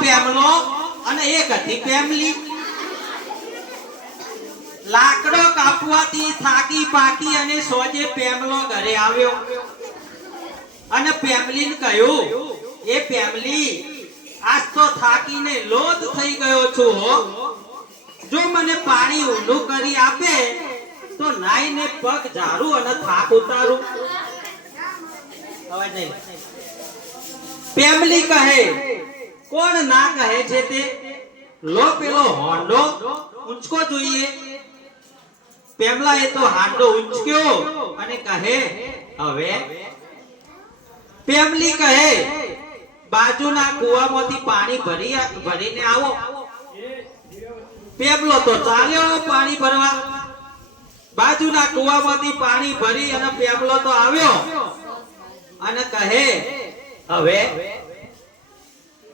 પેમલો અને એક હતી પેમલી. લાકડો કાપવાથી થાકી પાકી અને સોજે પેમલો ઘરે આવ્યો અને પેમલીને કહ્યું, એ પેમલી, આજ તો થાકીને લોથ થઈ ગયો છું હો. જો મને પાણી ઊંડું કરી આપે તો નાઈને પગ ઝાડું અને થાક ઉતારું. અવાજ નહીં. પેમલી કહે, કોણ ના કહે છે તે? લો પેલો હોંડો ઊંચકો જોઈએ. પેમલાએ તો હાંડો ઊંચક્યો અને કહે, હવે? પેમલી કહે, બાજુના કૂવામાંથી પાણી ભરીને આવો. પેમલો તો ચાલ્યો પાણી ભરવા. બાજુના કૂવામાંથી પાણી ભરી અને પેમલો તો આવ્યો અને કહે, હવે?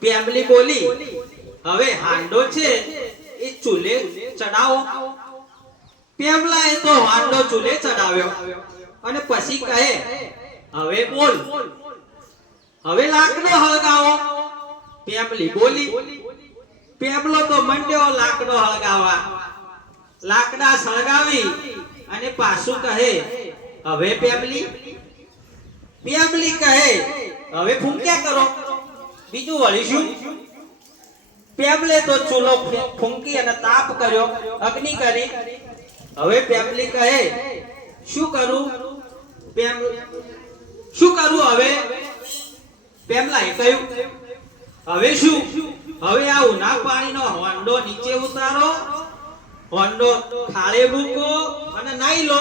પેમલી બોલી, હવે હાંડો છે એ ચૂલે ચડાવો. પેમલાએ તો હાંડો ચૂલે ચડાવ્યો અને પછી કહે, હવે બોલ, હવે લાકડો હળગાવો. પેમલી બોલી. પેમલો તો મંડ્યો લાકડો હળગાવા. લાકડા સળગાવી અને પાછું કહે, હવે પેમલી? પેમલી કહે, હવે ફૂંક્યા કરો. બીજું વળી શું? પેમલે તો ચૂલો ફૂંકી અને તાપ કર્યો, અગ્નિ કરી. હવે પેમલી કહે, શું કરું? શું કરું હવે? પેમલાએ કહ્યું, હવે શું? હવે આ ઉના પાણીનો હોંડો નીચે ઉતારો, હોંડો થાળે મૂકો અને નાઈ લો.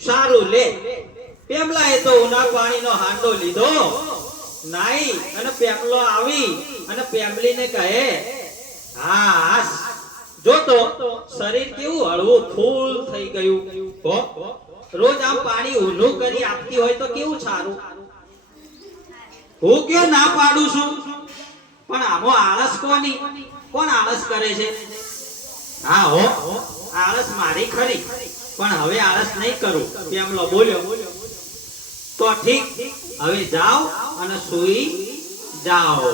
સારું લે. પેમલાએ તો ઉના પાણીનો હાંડો લીધો, નાઈ અને પેમલો આવી અને પેમલીને કહે, હા, જો તો શરીર કેવું હળવું ફૂલ થઈ ગયું હો. રોજ આમ પાણી ઊંડું કરી આપતી હોય તો કેવું સારું. હું ક્યાં ના પાડું છું, પણ આમો આળસ કોની? કોણ આળસ કરે છે? હા હો, આળસ મારી ખરી, પણ હવે આળસ નહીં કરું. પેમલો બોલ્યો. તો ઠીક, હવે જાઓ અને સૂઈ જાઓ.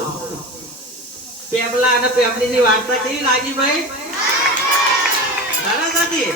પેમલા અને પેમલીની વાર્તા કેવી લાગી ભાઈ? સરસ હતી.